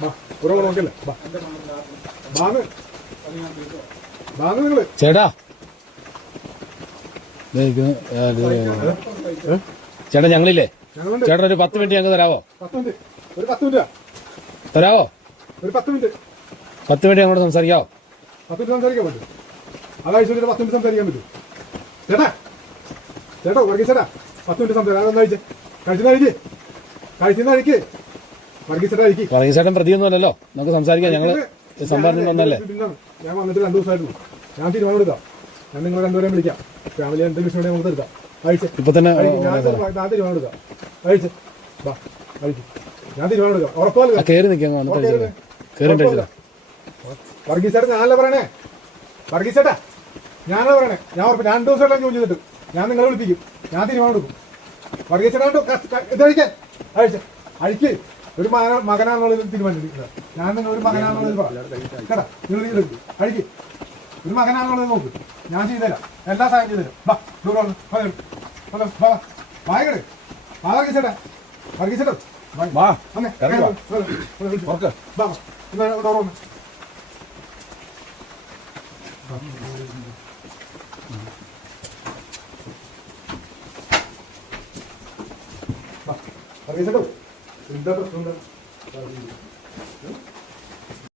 നോക്കിയല്ലേ നിങ്ങള് ചേട്ടാ ചേട്ടാ ഞങ്ങളില്ലേ ചേട്ടൻ ഒരു 10 മിനിറ്റ് ഞങ്ങൾക്ക് തരാവോ? 10 മിനിറ്റ് ഒരു 10 മിനിറ്റ് തരാവോ? ഒരു 10 മിനിറ്റ് 10 മിനിറ്റ് ഞങ്ങളോട് സംസാരിക്കാവോ? 10 മിനിറ്റ് സംസാരിക്കാൻ പറ്റും. അതായത് 10 മിനിറ്റ് സംസാരിക്കാൻ പറ്റും. ചേട്ടാ വർഗീസേട്ടാ 10 മിനിറ്റ് സംസാരിക്കാം. അതൊന്ന് കഴിച്ച് വർഗീസേട്ടൻ പ്രതിയൊന്നും അല്ലല്ലോ, നമുക്ക് സംസാരിക്കാം. ഞങ്ങള് സംഭാഷണം ഒന്നല്ലേ. ഞാൻ വന്നിട്ട് 2 ദിവസമായിരുന്നു. ഞാൻ തീരുമാനം എടുക്കാം. ഞാൻ നിങ്ങൾ രണ്ടുപേരെയും വിളിക്കാം. ഫാമിലി എന്തെങ്കിലും നമുക്ക് എടുക്കാം. ഇപ്പൊ തന്നെ ഞാൻ തീരുമാനം എടുക്കാം. ഞാൻ തീരുമാനം എടുക്കാം. ഉറപ്പല്ല കയറി നിൽക്കാൻ വർഗീസേട്ടാ ഞാനല്ല പറയണേ. വർഗീസേട്ടാ ഞാനല്ല പറയണേ. ഞാൻ 2 ദിവസമായിട്ട് ജോലി ചെയ്തിട്ട് ഞാൻ നിങ്ങളെ വിളിപ്പിക്കും. ഞാൻ തീരുമാനം എടുക്കും. വർഗീസേട്ടാ ഇത് അഴിക്ക് ഒരു മകനാണെന്നുള്ളത് തീരുമാനിച്ചിരിക്കുന്നത്. ഞാൻ നിങ്ങൾ ഒരു മകനാണെന്നുള്ളത് കേട്ടാ. നിങ്ങൾ അഴിക്ക് ഒരു മകനാണെന്നുള്ളത് നോക്ക്. ഞാൻ ചെയ്തുതരാം, എല്ലാ സഹായം ചെയ്തുതരാം. വർഗീസേട്ടാ വർഗീസേട്ടാ വർഗീസേട്ടോ എന്താ പ്രശ്നം?